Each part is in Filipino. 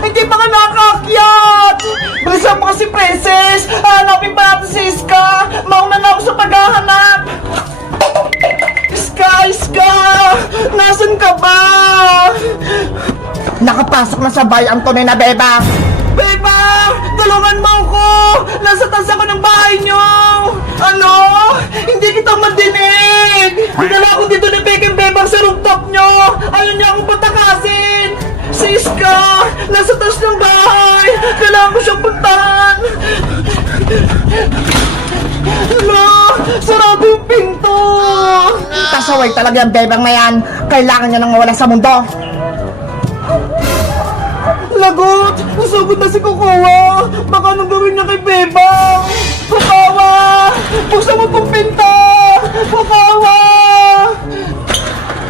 Hindi pa nga nakaakyat! Bilisan mo kasi, Princess! Hanapin pa natin si Iska! Mauna na ako sa paghahanap! Iska! Nasaan ka ba? Nakapasok na sa bahay ang tunay na bebang! Bebang! Tulungan mo ako! Nasa taas ako ng bahay niyo! Ano? Hindi kita madinig! Dinala ako dito ni Peking Bebang sa rooftop niyo! Ayaw niya akong patakasin! Si Iska! Nasa taas ng bahay! Kailangan ko siyang puntahan! Hala! Sarado yung pinto! Kasaway talaga yung bebang na yan! Kailangan niya nang mawala sa mundo! Lagot! Nasugod na si Kukawa! Baka anong gawin niya kay Bebang? Kukawa! Buksan mo itong pinto! Kukawa!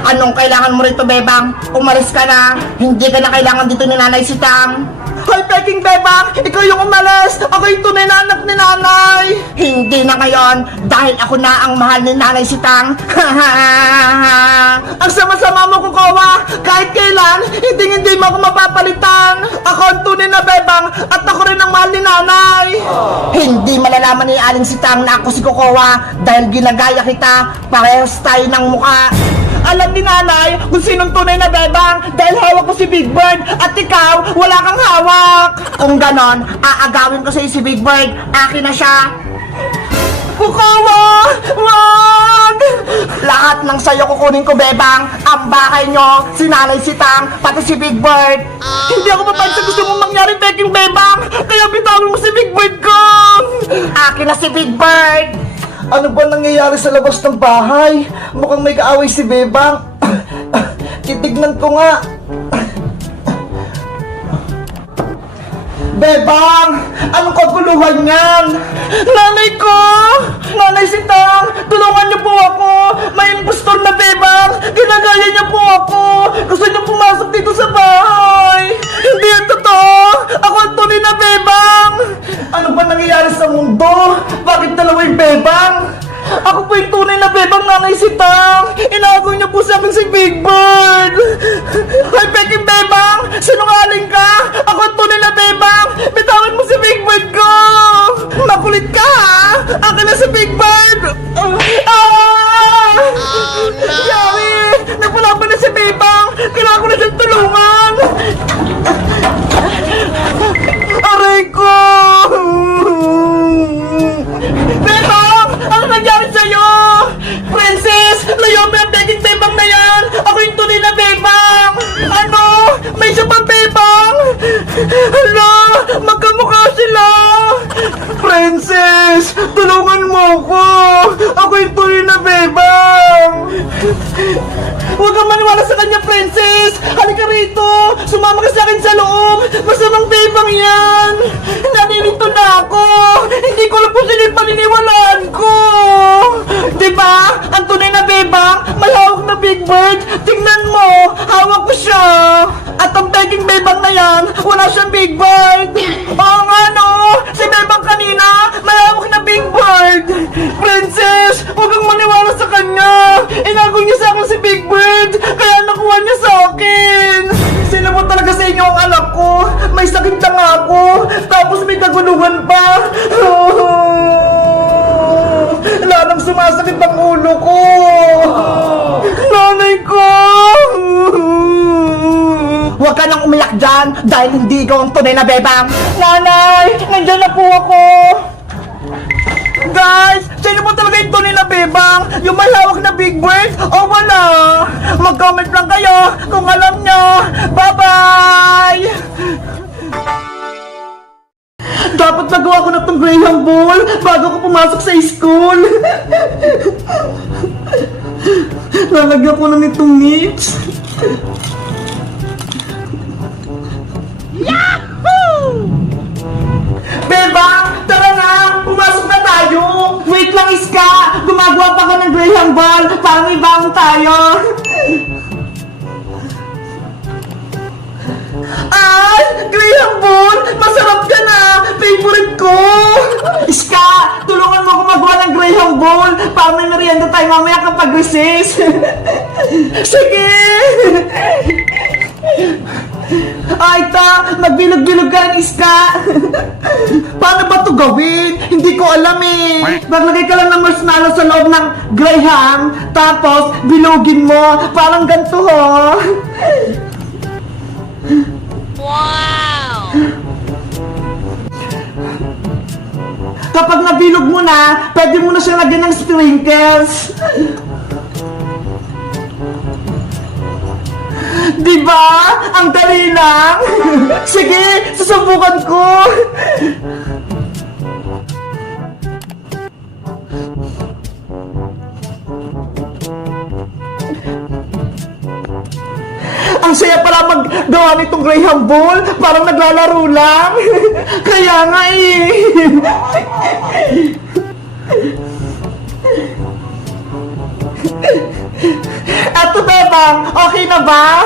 Anong kailangan mo rito, Bebang? Umalis ka na! Hindi ka na kailangan dito ni Nanay Sitang! Hoy, Peking Bebang! Ikaw yung umalis! Ako yung tunay na anak ni Nanay! Hindi na ngayon! Dahil ako na ang mahal ni Nanay Sitang! Ang sama-sama mo, Kukawa! Kahit kailan, hindi mo ako mapapalitan! Ako ang tunay na Bebang at ako rin ang mahal ni Nanay! Hindi malalaman ni Aling Sitang na ako si Kukawa dahil ginagaya kita, parehas tayo ng mukha! Alam ni Nanay kung sinong tunay na bebang dahil hawak ko si Big Bird at ikaw, wala kang hawak. Kung ganon, aagawin ko sa si Big Bird. Akin na siya. Kukawa! Wag! Lahat ng sayo kukunin ko, Bebang. Ang bahay nyo, si Nanay Sitang, pati si Big Bird. Hindi ako papayag sa gusto mong mangyari, Peking Bebang. Kaya bitawin mo si Big Bird ko. Akin na si Big Bird. Ano ba nangyayari sa labas ng bahay? Mukhang may kaaway si Bebang. Titignan ko nga. Bebang! Anong kaguluhan yan? Nanay ko! Nanay Sitang! Tulungan niyo po ako! May impostor na Bebang! Ginagaya niya po ako! Gusto niyo pumasok dito sa bahay! Hindi yan totoo! Ako ang tunay na Bebang! Ano ba nangyayari sa mundo? Bakit dalawa yung Bebang? Ako po yung tunay na Bebang, Nanay Sitang! Inaagaw niyo po sa akin si Big Bird! Hoy, Peking Bebang! Sinungaling ka! Ako ang tunay na Bebang! Bitawan mo si Big Bird ko! Makulit ka, ha? Akin na si Big Bird! Yari! Nagpulaban na si Bebang! Kailangan ko na siyang tulungan! Aray ko! Bebang! Ano nangyari sa'yo? Princess! Layo mo yung Peking Bebang na yan! Ako yung tunay na Bebang! Ano? May isa pang Bebang? Hala! Magkamukha sila! Princess! Tulungan mo ako! Ako yung tunay na Bebang! Huwag kang maniwala sa kanya, Princess! Halika rito! Sumama ka sa akin sa loob! Masamang Bebang yan! Naninito na ako! Hindi ko alam kung sino yung paniniwalaan ko! Diba? Ang tunay na Bebang, may hawak na Big Bird! Tingnan mo! Hawak ko siya! At ang Peking Bebang na yan, wala siyang Big Bird! Oo nga no! Si Bebang kanina, may hawak na Big Bird! Princess! Huwag kang maniwala sa kanya! Inago niya sa akin si Big Bird! Kaya nakuha niya sa akin! Sino mo talaga sa inyo ang anak ko? May sakit na nga ako! Tapos may kaguluhan pa! Lalang sumasakit ang ulo ko! Nanay ko! Huwag ka nang umiyak dyan dahil hindi ikaw ang tunay na Bebang! Nanay! Nandiyan na po ako! Guys! Sino po talaga yung tunay na Bebang? Yung may hawak na Big Bird o wala? Mag-comment lang kayo kung alam nyo! Bye-bye! Dapat nagawa ko na itong Graham Ball bago ko pumasok sa school! Lalagyan ko na nitong nips! Yahoo! Bebang! Tara na! Pumasok na tayo! Wait lang, Iska! Gumagawa pa ko ng Graham Ball para may bangon tayo! Ay! Graham Ball! Masarap ka na! Favorite ko! Iska! Tulungan mo ako magawa ng Graham Ball para may merienda tayo mamaya kapag recess! Sige! Ay, ta, magbilog-bilog ka ng iska. Paano ba to gawin? Hindi ko alam eh. Maglagay ka lang ng marshmallow sa loob ng Graham, tapos bilugin mo. Parang ganito ho. Wow! Kapag nabilog mo na, pwede mo na siyang lagyan ng sprinkles. Diba? Ang dali lang. Sige, susubukan ko. Ang saya pala maggawa nitong Graham Ball. Parang naglalaro lang. Kaya nga eh. Eto, Bebang, okay na ba?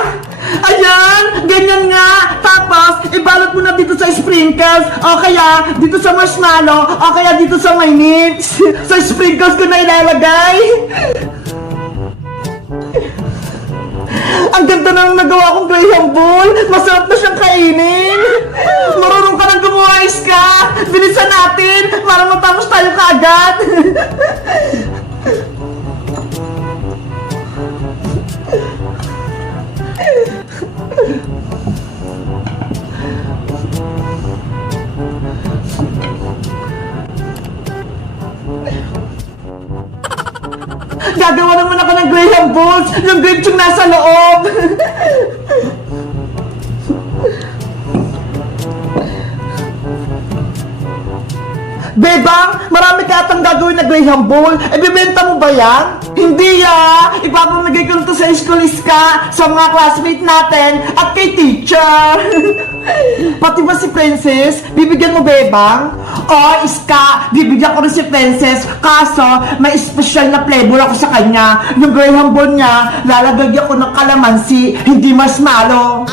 Ayan, ganyan nga. Tapos, ibalot mo na dito sa sprinkles, o kaya dito sa marshmallow, o kaya dito sa may nips. Sa sprinkles ko na ilalagay. Ang ganda na nagawa kong Graham Ball. Masarap na siyang kainin. Marunong ka nang gumawa, Iska. Bilisan natin para matapos tayo kaagad. Gagawa naman ako ng Graham Balls, yung grape yung nasa loob. Bebang, marami ka atang gagawin na Graham Ball. Ibibenta mo ba yan? Hindi ya! Ipapamigay ko na to sa school, Iska, sa mga classmate natin at kay teacher. Pati ba si Princess? Bibigyan mo, Bebang? O, Iska, bibigyan ko rin si Princess. Kaso, may special na flavor ako sa kanya. Yung Graham Ball niya, lalagyan ko ng kalamansi, hindi marshmallow.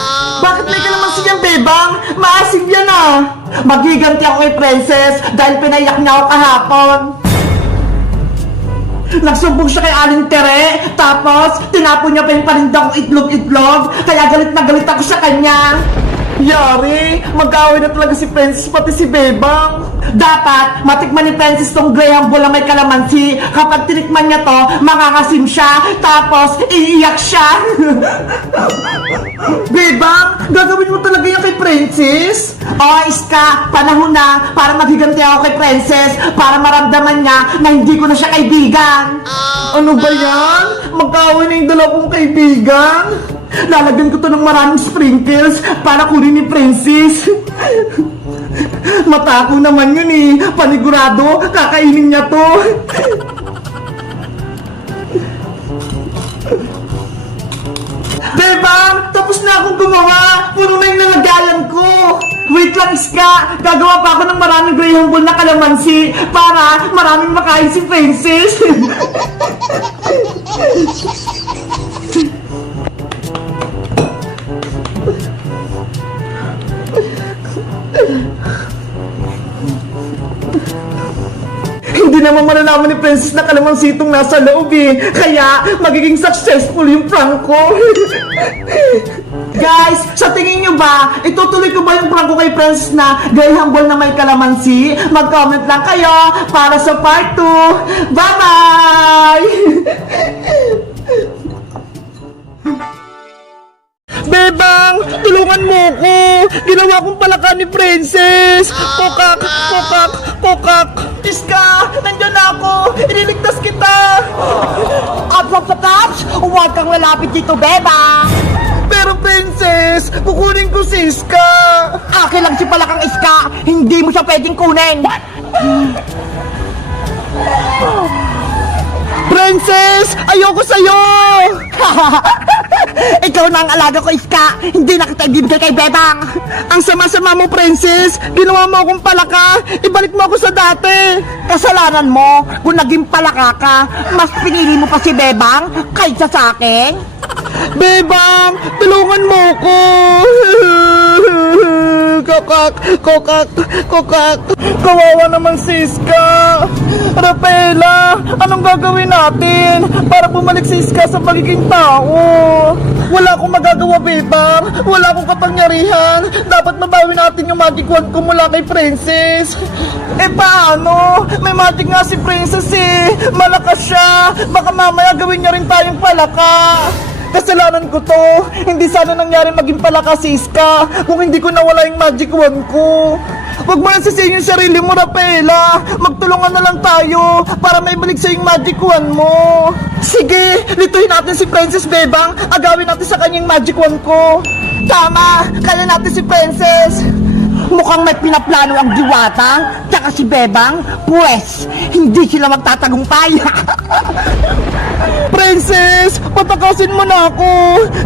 Bakit may kalamansi yan, Bebang? Maasim yan ah. Magiganti ako kay Princess dahil pinayak niya ako kahapon. Nagsumbong siya kay Aling Tere, tapos tinapon niya pa yung paninda kong itlog-itlog, kaya galit na galit ako sa kanya. Yari, mag-away na talaga si Princess pati si Bebang. Dapat, matikman ni Princess tong Graham Ball na may kalamansi. Kapag tinikman niya to, makakasim siya, tapos iiyak siya. Bebang, gagawin mo talaga yan kay Princess? O, Iska, panahon na para maghiganti ako kay Princess para maramdaman niya na hindi ko na siya kaibigan. Ano ba yan? Mag-away na yung dalawang kaibigan? Lalagyan ko to ng maraming sprinkles para kunin ni Princess. Matako naman yun eh. Panigurado, kakainin niya to. Bebang, tapos na akong gumawa. Puno na yung nalagayan ko. Wait lang, Iska. Gagawa pa ako ng maraming Graham Ball na kalamansi para maraming makain si Princess. Hindi naman malalaman ni Princess na kalamansi itong nasa loob eh. Kaya magiging successful yung prank ko. Guys, sa tingin nyo ba, itutuloy ko ba yung prank ko kay Princess na Graham Ball na may kalamansi? Mag-comment lang kayo para sa part 2. Bye-bye! Bebang, tulungan mo ko. Ginawa kong palaka ni Princess. Kokak, kokak, kokak. Iska, nandyan ako. Iniligtas kita. Ops! Huwag kang lalapit dito, Bebang! Pero Princess, kukunin ko si Iska. Akin lang si Palakang Iska! Hindi mo siya pwedeng kunin! Princess, ayoko sa'yo. Ikaw na ang alaga ko, Iska! Hindi na kita ibibigay kay Bebang! Ang sama-sama mo, Princess. Ginawa mo akong palaka. Ibalik mo ako sa dati. Kasalanan mo kung naging palaka ka, mas pinili mo pa si Bebang kaysa sa akin! Bebang, tulungan mo ko. Kokak! Kokak! Kokak! Kawawa naman si Iska! Rafaela, anong gagawin natin para bumalik si Iska sa pagiging tao? Wala akong magagawa, Bebang. Wala akong kapangyarihan. Dapat mabawi natin yung magic wand ko mula kay Princess. Eh paano? May magic nga si Princess eh. Malakas siya. Baka mamaya gawin niya rin tayong palaka. Kasalanan ko to. Hindi sana nangyari maging palaka si Iska kung hindi ko nawala yung magic wand ko. Huwag mo nang sisihin yung sarili mo, Rafaela. Magtulungan na lang tayo para may balik sa yung magic wand mo. Sige, lituhin natin si Princess, Bebang. Agawin natin sa kanyang magic wand ko. Tama, kaya natin si Princess. Mukhang may pinaplano ang Diwata, tsaka si Bebang, pues, hindi sila magtatagumpay. Princess, patakasin mo na ako.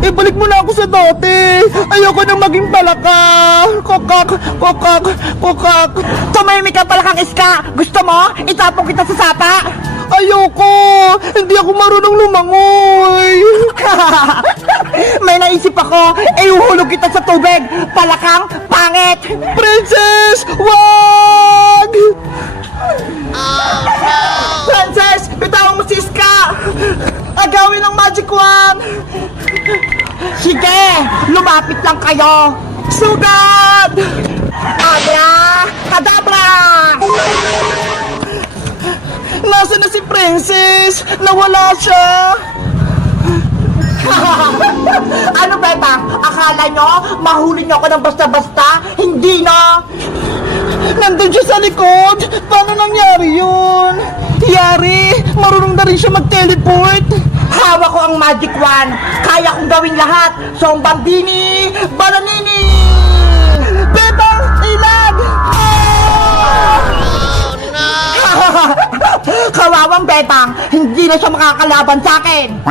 Ibalik mo na ako sa dati. Ayoko na maging palaka. Kokak, kokak, kokak. Tumahimik ka pala kang Iska. Gusto mo? Itapong kita sa sapa. Ayoko. Hindi ako marunong lumangoy. May naisip ako, iuhulog kita sa tubig. Palakang pangit. Princess, wag! Princess, bitawan mo si Iska. Agawin ang magic wand. Sige, lumapit lang kayo. Sugat! Abra, kadabra. Nasaan na si Princess? Nawala siya. Ano, Bebang? Akala nyo, mahuli nyo ako ng basta-basta? Hindi na. Nandun siya sa likod. Paano nangyari yun? Yari, marunong na rin siya mag-teleport. Hawak ko ang magic wand. Kaya kong gawin lahat. So, Bambini, Balanini. Bebang, ilag! Kawawang Bebang, hindi na siya makakalaban sa akin.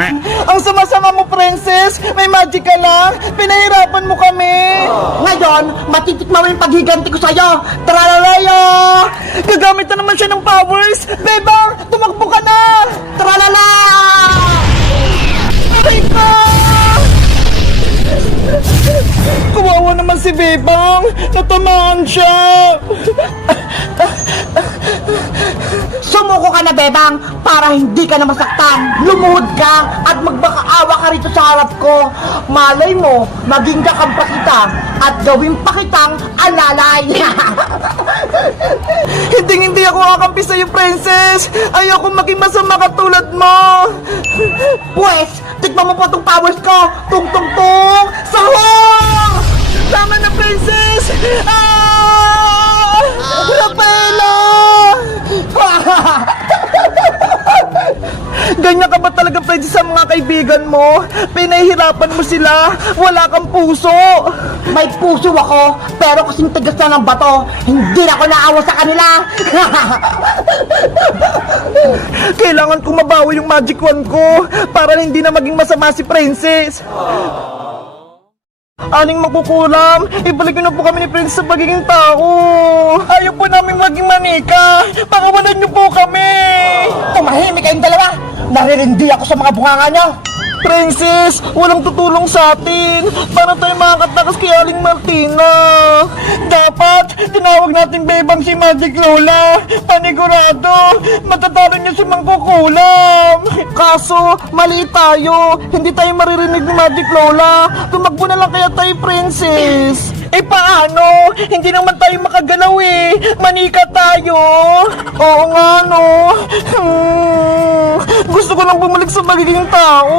Ang sama-sama mo, Princess. May magic ka lang. Pinahirapan mo kami. Ngayon, matitikman mo yung paghiganti ko sa'yo. Tralalayo! Gagamit na naman siya ng powers. Bebang, tumakbo ka na. Tralala! Aray ka! Kawawa naman si Bebang. Natamaan siya. Sumuko ka na, Bebang, para hindi ka na masaktan. Lumuhod ka at magbakaawa ka rito sa harap ko. Malay mo, maging kakampa kita at gawin pa kitang alalay. Hindi ako kakampi sa'yo, Princess. Ayoko maging masama katulad mo. Pues, tikman mo po itong powers ko. Tung tung tung, sahong! Tama na, Princess. Ah! Rafaela! Ganyan ka ba talaga, Princess, sa mga kaibigan mo? Pinahihirapan mo sila. Wala kang puso. May puso ako, pero kasing tigas na ng bato, hindi na ako naawa sa kanila. Kailangan kong mabawi yung magic wand ko para hindi na maging masama si Princess. Aling makukulam, ibalik niyo na po kami ni Princess sa pagiging tao. Ayaw po namin maging manika. Pakawalan niyo po kami. Tumahimik kayong dalawa. Naririndi ako sa mga bunganga nyo. Princess, walang tutulong sa atin. Paano tayo makakatakas kay Aling Martina? Dapat, tinawag natin Bebang si Magic Lola. Panigurado, matatalo niya si Mangkukulam. Kaso, mali tayo. Hindi tayo maririnig ni Magic Lola. Tumakbo na lang kaya tayo, Princess. Eh paano? Hindi naman tayo makagalaw eh. Manika tayo. Oo nga no. Gusto ko nang bumalik sa magiging tao.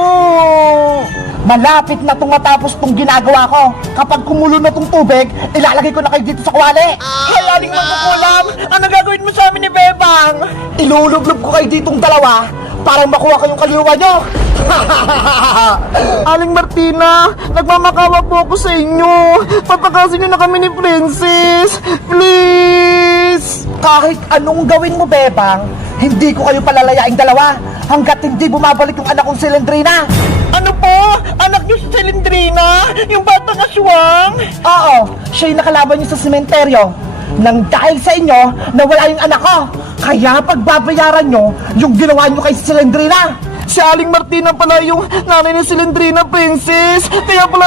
Malapit na itong matapos itong ginagawa ko. Kapag kumulo na itong tubig, ilalagay ko na kayo dito sa kwali. Kaya Aling Mangkukulam, ano gagawin mo sa amin ni Bebang? Ilulublob ko kayo ditong dalawa para makuha kayong kaliwa nyo. Aling Martina, nagmamakawa po ako sa inyo. Patakasin niyo na kami ni Princess. Please! Kahit anong gawin mo, Bebang, hindi ko kayo palalayaing dalawa hanggat hindi bumabalik yung anak kong si Lendrina. Ano po? Anak niyo si Celendrina? Yung batang aswang? Oo, siya yung nakalaban niyo sa sementeryo. Nang dahil sa inyo, nawala yung anak ko. Kaya pagbabayaran nyo yung ginawa nyo kay Celendrina. Si Aling Martina pala yung nanay ni Celendrina, Princess. Kaya pala